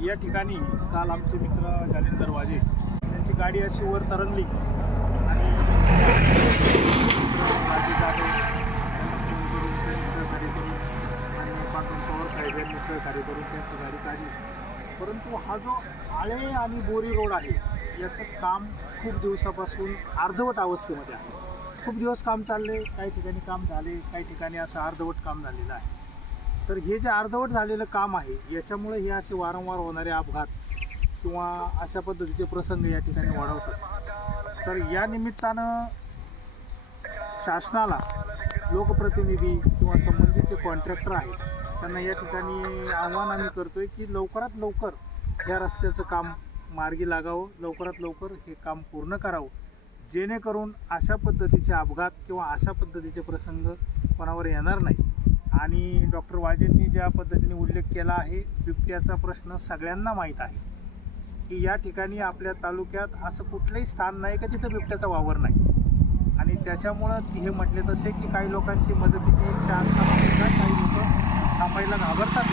या ठिकाणी काल आमचे मित्र जालिंदर वाजे त्यांची गाडी अशी वर तरंगली. आणि राजे जाधव फोन करून त्यांनी सहकार्य करून आणि पवार साहेब यांनी सहकार्य करून त्यांची गाडी काढली. परंतु हा जो आळे आणि बोरी रोड आहे याचं काम खूप दिवसापासून अर्धवट अवस्थेमध्ये आहे. खूप दिवस काम चालले काही ठिकाणी काम झाले काही ठिकाणी असं अर्धवट काम झालेलं आहे. तर हे जे अर्धवट झालेलं काम आहे याच्यामुळे हे असे वारंवार होणारे अपघात किंवा अशा पद्धतीचे प्रसंग या ठिकाणी वाढवतात. तर या निमित्तानं शासनाला लोकप्रतिनिधी किंवा संबंधित जे कॉन्ट्रॅक्टर आहेत त्यांना या ठिकाणी आव्हान आम्ही करतोय की लवकरात लवकर या रस्त्याचं काम मार्गी लागावं लवकरात लवकर हे काम पूर्ण करावं. जेणेकरून अशा पद्धतीचे अपघात किंवा अशा पद्धतीचे प्रसंग कोणावर येणार नाही. आणि डॉक्टर वाजेंनी ज्या पद्धतीने उल्लेख केला आहे बिबट्याचा प्रश्न सगळ्यांना माहीत आहे. की या ठिकाणी आपल्या तालुक्यात असं कुठलंही स्थान नाही का तिथं बिबट्याचा वावर नाही. आणि त्याच्यामुळं हे म्हटले तसे की काही लोकांची मदतीची इच्छा असताना काही लोक थांबायला घाबरतात.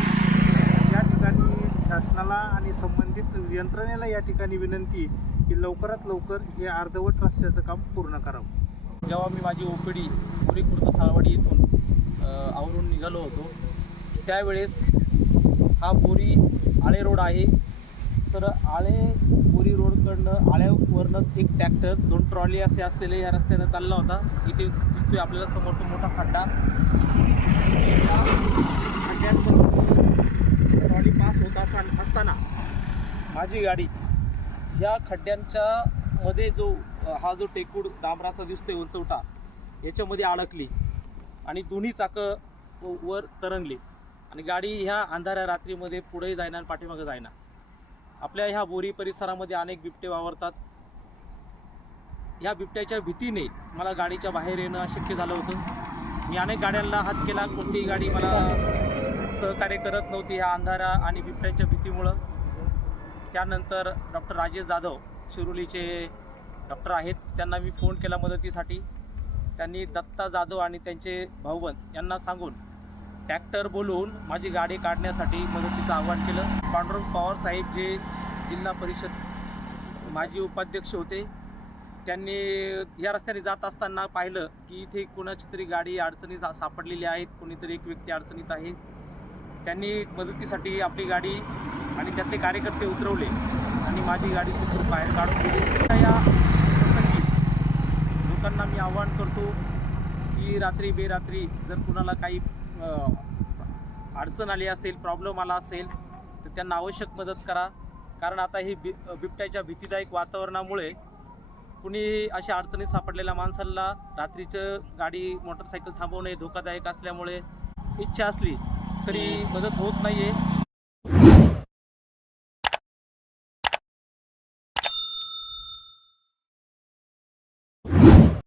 या ठिकाणी शासनाला आणि संबंधित यंत्रणेला या ठिकाणी विनंती की लवकरात लवकर हे अर्धवट रस्त्याचं काम पूर्ण करावं. जेव्हा मी माझी ओपीडी पुरी खुर्द साळवाडी येथून आवरून निघालो होतो त्यावेळेस हा बोरी आळे रोड आहे. तर आळे बोरी रोडकडनं आळ्यावरनं एक ट्रॅक्टर दोन ट्रॉली असे असलेले या रस्त्यानं चालला होता. इथे दिसतोय आपल्याला समोर तो मोठा खड्डा. खड्ड्यांमध्ये ट्रॉली पास होत असताना माझी गाडी या खड्ड्यांच्या मध्ये जो हा जो टेकूड डांबराचा दिसतोय उंचवटा याच्यामध्ये अडकली आणि दोन्ही चाकं वर तरंगली. आणि गाडी ह्या अंधाऱ्या रात्रीमध्ये पुढे जायना आणि पाठीमागे जायना आपल्या ह्या बोरी परिसरामध्ये अनेक बिबटे वावरतात. ह्या बिबट्याच्या भीतीने मला गाडीच्या बाहेर येणं अशक्य झालं होतं. मी अनेक गाड्यांना हात केला कोणतीही गाडी मला सहकार्य करत नव्हती ह्या अंधारा आणि बिबट्याच्या भीतीमुळं. त्यानंतर डॉक्टर राजेश जाधव शिरोलीचे डॉक्टर आहेत. त्यांना मी फोन केला मदतीसाठी. त्यांनी दत्ता जाधव आणि त्यांचे भाऊबंद यांना सांगून ट्रॅक्टर बोलवून माझी गाडी काढण्यासाठी मदतीचं आवाहन केलं. पांडुरंग पवार साहेब जे जिल्हा परिषद माजी उपाध्यक्ष होते त्यांनी या रस्त्याने जात असताना पाहिलं की इथे कुणाची तरी गाडी अडचणीत सा- सापडलेली आहेत कोणीतरी एक व्यक्ती अडचणीत आहे. त्यांनी मदतीसाठी आपली गाडी आणि त्यातले कार्यकर्ते उतरवले आणि माझी गाडी तिथून बाहेर काढून दिली. या आवाहन करतो की रात्री बेरात्री जर कुणाला काही अडचण आली असेल प्रॉब्लेम आला असेल तर त्यांना आवश्यक मदत करा. कारण आता ही बि बिबट्याच्या भीतीदायक वातावरणामुळे कुणी अशा अडचणीत सापडलेल्या माणसाला रात्रीचं गाडी मोटरसायकल थांबवणे धोकादायक असल्यामुळे इच्छा असली तरी मदत होत नाही आहे